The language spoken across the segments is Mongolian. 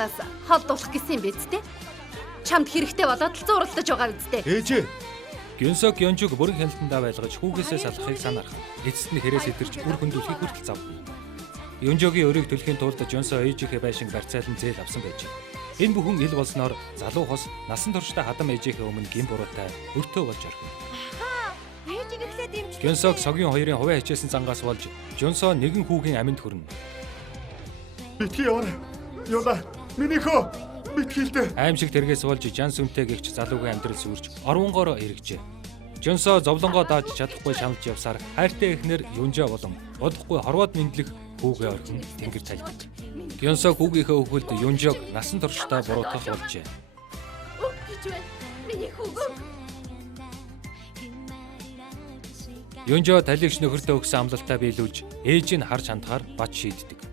надаас хол дуулах гэсэн юм биз дээ. Чамд хэрэгтэй болоод л зуралдаж байгаа биз дээ. Ээжээ. Гёнсог Ёнжуг бүрэн хяналтандаа байлгаж хүүгээсээ салахыг санаарах. Эцэст нь хэрээс идэрч үр хөндүүлэхийг хүртэл завдна. Ёнжогийн өрийг төлөхийн тулд Жонсо ээжийнхээ байшин барьцаалан зээл авсан байж. Энэ бүхэн ил болсноор залуу хос насан туршдаа хадам ээжийнхээ өмнө гин буруутай өртөө болж орхино. Ээжийг эхлээд дэмжлээ. Гёнсог Согийн хоёрын хувиа хичээсэн зангаас болж Жонсо нэгэн хүүгийн аминд хүрнэ. Битгий яваа. Ёла. Миний хөө. Битгийлдэ. Аимшиг тэргээс болж Жан Сүнтэй гихч залуугийн амьдрал сүрж орвонгоор эргэжээ. Жонсо зовлонгоо дааж чадахгүй шаналж явсаар хайртай эхнэр Юнжа болон удахгүй хорвоод мэдлэх хүүгээ орхин тэнгэр тайлдаг. Гёнсог хүүгийнхээ өвгөлд Юнжог насан туршдаа буруутгах болжээ. Үг гэж байна. Миний хүүгөө. Юнжо талигч нөхөртөө өгсөн амлалтаа биелүүлж ээж нь харж хандахаар бат шийддэг.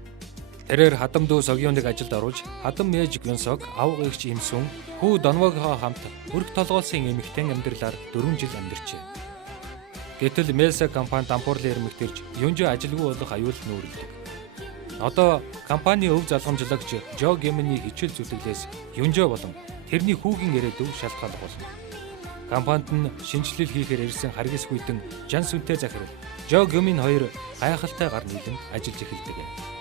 Тэрээр хадам дүү Согионыг ажилд оруулж хадам ээж Гёнсог авгагч имсүн хүү Донвогоо хамт өрх толгоолсон эмэгтэй амьдралаар 4 жил амьдарчээ. Гэтэл Мелса компани дампуурлын эрмэгтэрж Юнжо ажилгүй болох аюул нүүрэлдэг. Одоо компани өв залгамжлагч Жо Гэмний хичээл зүтгэлээс Юнжо болон тэрний хүүгийн ирээдүйг шалтгаалах болно. Компанид нь шинжилэл хийхээр ирсэн харгисгүйдэн Жан Сүнтэй захирал Жо Гэмийн хоёр гайхалтай гар нийлэн ажиллаж эхэлдэг.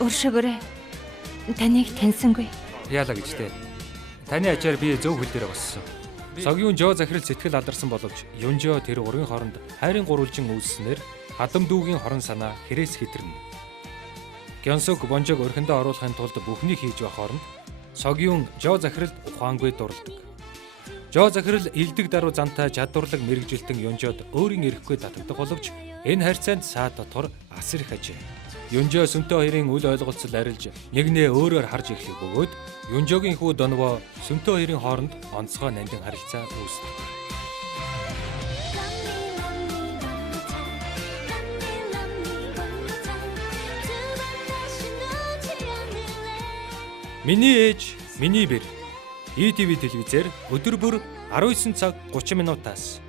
Өршөөрэй. Таныг таньсангүй. Яалаа гэжтэй. Таны ачаар би зөв хөл дээр боссон. Согиун Жо захирал сэтгэл алдарсан боловч Юнжо тэр ургийн хооронд хайрын гурвалжин үүсснээр хадам дүүгийн хорон санаа хэрээс хитэрнэ. Гёнсог Бонжог өрхөндөө оруулахын тулд бүхнийг хийж байх хооронд Согиун Жо захиралд ухаангүй дурладаг. Жо захирал илдэг даруй зантай чадварлаг мэрэгжилтэн Юнжод өөрийн ирэхгүй татагдах боловч энэ харьцаанд саад дотор асар их ажээ. Юнжо Сүнтэй хоёрын үл ойлголцол арилж нэгнээ өөрөөр харж эхлэх бөгөөд Юнжогийн хүү Донво Сүнтэй хоёрын хооронд онцгой нандин харилцаа үүсдэг. Миний ээж, миний бэр. ETV телевизээр өдөр бүр 19 цаг 30 минутаас